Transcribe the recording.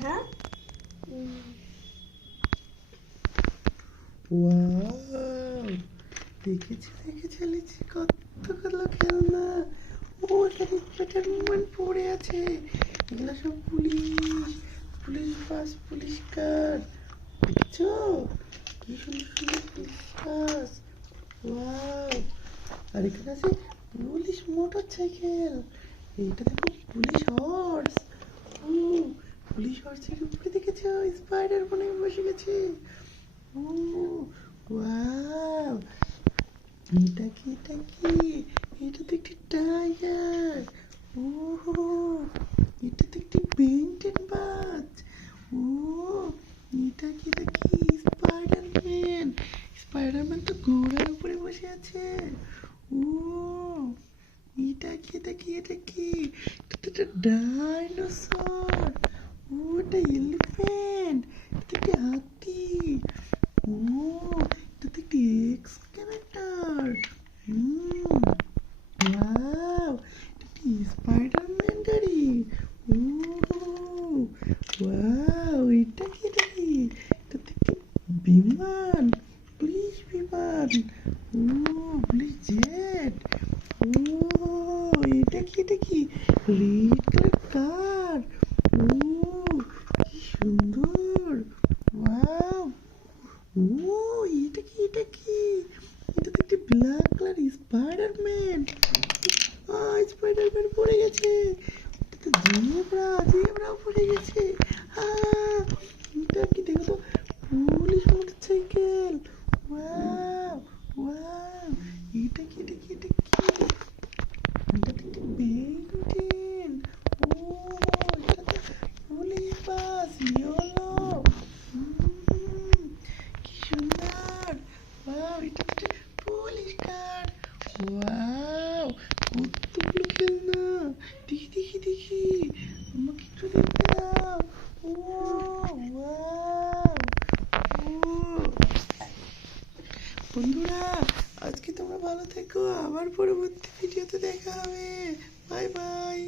হ্যাঁ ওয়াও, দেখেছি লিচি, কতগুলো খেলনা। ও এখানে স্পাইডারম্যান পড়ে আছে। এগুলো সব পুলিশ বাস, পুলিশ কার। দেখছো কি সুন্দর সুন্দর পুলিশ বাস। ওয়াও, আর এখানে আছে পুলিশ মোটর সাইকেল। এইটা দেখো পুলিশ হর্স। ও পুলিশ হর্সের উপরে দেখেছো স্পাইডারম্যান বসে গেছে। ও ওয়াও, এটা কি এটা তো একটি টাইগার। ও এটা তো একটি বেন্টেন বাজ। ও এটা কি স্পাইডারম্যান তো ঘোড়ার উপরে বসে আছে। ও এটা কি এটা তো ডাইনোসর। ও এটা এলিফ্যান্ট, এটা কি হাতি। ও এটা তো একটি এক্সকাভেটর। ওয়াও, এটা কি স্পাইডারম্যান গাড়ি। ও ওয়াও, এটা কি এটা তো একটি বিমান, পুলিশ বিমান। ও পুলিশ জেট। ও এটা কি রেড কালার কার। ও কি সুন্দর। ওয়াও, ও এটা কি এটা তো একটি ব্ল্যাক কালার স্পাইডারম্যান। স্পাইডারম্যান পড়ে গেছে। এটা তো জেব্রা পড়ে গেছে। এটা কি দেখো তো police motor cycle. Wow wow, এটা কি এটা তো একটি বেন্টেন। ও এটা তো পুলিশ বাস ইয়েলো। কি সুন্দর। ওয়াও, এটা তো পুলিশ কার। ওয়াও, কতগুলো খেলনা। দেখি আমাকে একটু দেখতে দাও। ও ওয়াও, ও বন্ধুরা, আজকে তোমরা ভালো থেকো। আবার পরবর্তী ভিডিওতে দেখা হবে। Bye bye.